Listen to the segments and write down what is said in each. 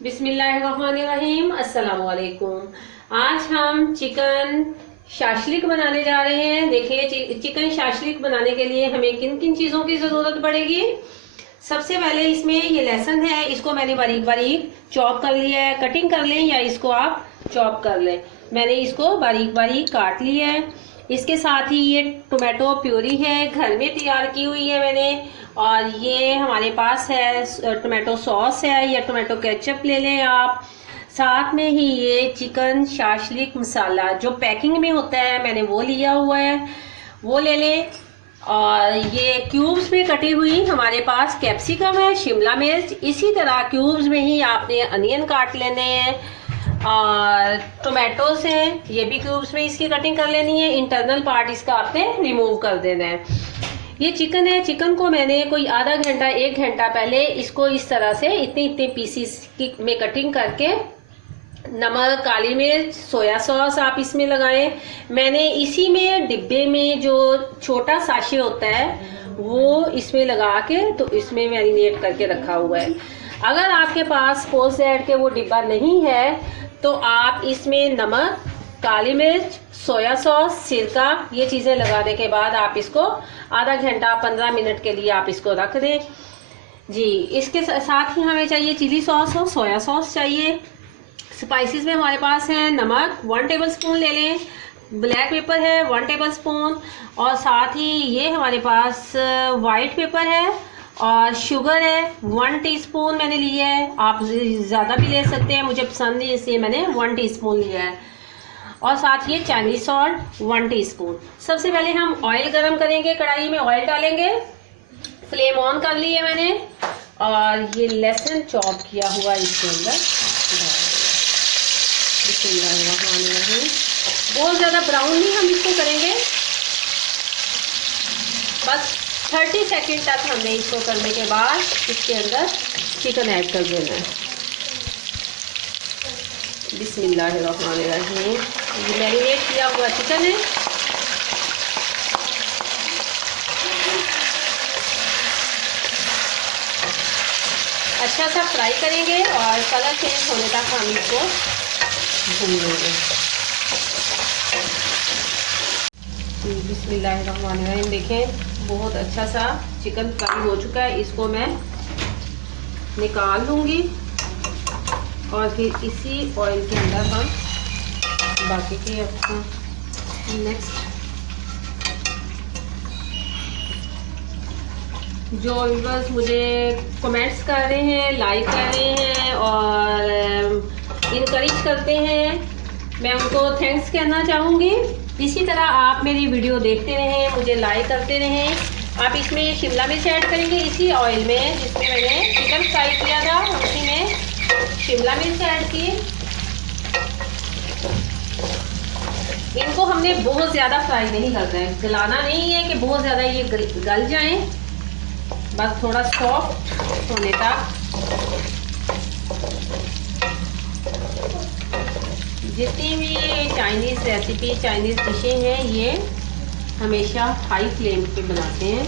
बिस्मिल्लाहिर्रहमानिर्रहीम। अस्सलाम वालेकुम। आज हम चिकन शाशलिक बनाने जा रहे हैं। देखिए चिकन शाशलिक बनाने के लिए हमें किन किन चीज़ों की ज़रूरत पड़ेगी। सबसे पहले इसमें ये लहसुन है, इसको मैंने बारीक बारीक चॉप कर लिया है। कटिंग कर लें या इसको आप चॉप कर लें। मैंने इसको बारीक बारीक काट लिया है। इसके साथ ही ये टोमेटो प्यूरी है, घर में तैयार की हुई है मैंने। और ये हमारे पास है टोमेटो सॉस है या टोमेटो केचप ले लें आप। साथ में ही ये चिकन शाशलिक मसाला जो पैकिंग में होता है मैंने वो लिया हुआ है, वो ले लें। और ये क्यूब्स में कटी हुई हमारे पास कैप्सिकम है, शिमला मिर्च। इसी तरह क्यूब्स में ही आपने अनियन काट लेने हैं। और टोमेटोज हैं, ये भी क्यूब्स में इसकी कटिंग कर लेनी है। इंटरनल पार्ट इसका आपने रिमूव कर देना है। ये चिकन है, चिकन को मैंने कोई आधा घंटा 1 घंटा पहले इसको इस तरह से इतने इतने पीसीस की में कटिंग करके नमक, काली मिर्च, सोया सॉस आप इसमें लगाएं। मैंने इसी में डिब्बे में जो छोटा साशे होता है वो इसमें लगा के तो इसमें मैरिनेट करके रखा हुआ है। अगर आपके पास सपोज दैट के वो डिब्बा नहीं है तो आप इसमें नमक, काली मिर्च, सोया सॉस, सिरका ये चीज़ें लगाने के बाद आप इसको आधा घंटा 15 मिनट के लिए आप इसको रख दें जी। इसके साथ ही हमें चाहिए चिली सॉस और सोया सॉस चाहिए। स्पाइसेस में हमारे पास है नमक 1 टेबलस्पून ले लें, ब्लैक पेपर है 1 टेबलस्पून, और साथ ही ये हमारे पास वाइट पेपर है, और शुगर है 1 टीस्पून मैंने लिया है। आप ज़्यादा भी ले सकते हैं, मुझे पसंद है इसलिए मैंने 1 टीस्पून लिया है। और साथ ये चाइनीज सॉल्ट 1 टीस्पून। सबसे पहले हम ऑयल गरम करेंगे, कढ़ाई में ऑयल डालेंगे। फ्लेम ऑन कर ली है मैंने, और ये लहसुन चॉप किया हुआ इसके अंदर। बहुत ज़्यादा ब्राउन नहीं हम इसको करेंगे, बस 30 सेकेंड तक हमने इसको करने के बाद इसके अंदर चिकन ऐड कर देना है। बिस्मिल्लाहिर्रहमानिर्रहीम। ये मैरिनेट किया हुआ चिकन है। अच्छा सा फ्राई करेंगे और कलर चेंज होने तक हम इसको भून लेंगे। बिस्मिल्लाहिर्रहमानिर्रहीम। देखें बहुत अच्छा सा चिकन फ्राई हो चुका है। इसको मैं निकाल लूँगी और फिर इसी ऑयल के अंदर हम बाकी के नेक्स्ट जो व्यूअर्स मुझे कमेंट्स कर रहे हैं, लाइक कर रहे हैं और इनकरेज करते हैं, मैं उनको थैंक्स कहना चाहूँगी। इसी तरह आप मेरी वीडियो देखते रहें, मुझे लाइक करते रहें। आप इसमें शिमला मिर्च ऐड करेंगे इसी ऑयल में जिसमें मैंने चिकन फ्राई किया था, उसी में शिमला मिर्च ऐड की। इनको हमने बहुत ज़्यादा फ्राई नहीं करना है, गलाना नहीं है कि बहुत ज़्यादा ये गल जाएं, बस थोड़ा सॉफ्ट होने तक। जितनी भी चाइनीज़ रेसिपी, चाइनीज़ डिशें हैं, ये हमेशा हाई फ्लेम पे बनाते हैं।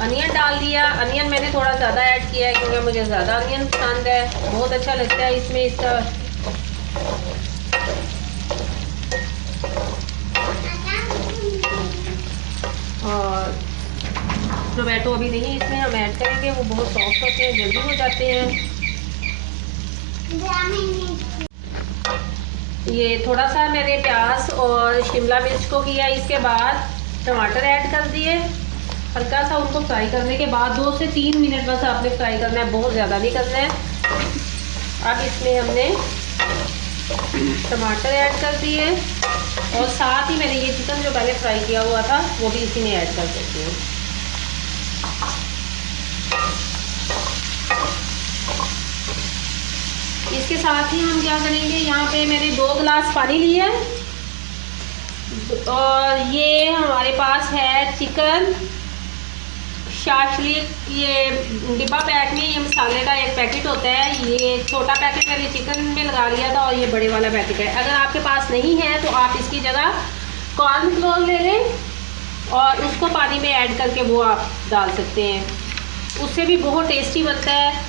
अनियन डाल दिया, अनियन मैंने थोड़ा ज़्यादा ऐड किया है क्योंकि मुझे ज़्यादा अनियन पसंद है, बहुत अच्छा लगता है इसमें इसका। और टोमेटो अभी नहीं इसमें हम ऐड करेंगे, वो बहुत सॉफ्ट होते हैं, जल्दी हो जाते हैं। ये थोड़ा सा मैंने प्याज और शिमला मिर्च को किया, इसके बाद टमाटर ऐड कर दिए। हल्का सा उनको फ्राई करने के बाद 2 से 3 मिनट बस आपने फ्राई करना है, बहुत ज़्यादा नहीं करना है। अब इसमें हमने टमाटर ऐड कर दिए और साथ ही मैंने ये चिकन जो पहले फ्राई किया हुआ था वो भी इसी में ऐड कर देती हूँ। इसके साथ ही हम क्या करेंगे, यहाँ पे मैंने 2 गिलास पानी लिया है और ये हमारे पास है चिकन शाशलिक। ये डिब्बा पैक में ये मसाले का एक पैकेट होता है, ये छोटा पैकेट मैंने चिकन में लगा लिया था और ये बड़े वाला पैकेट है। अगर आपके पास नहीं है तो आप इसकी जगह कॉर्नफ्लोर ले लें और उसको पानी में ऐड करके वो आप डाल सकते हैं, उससे भी बहुत टेस्टी बनता है।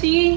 3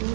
2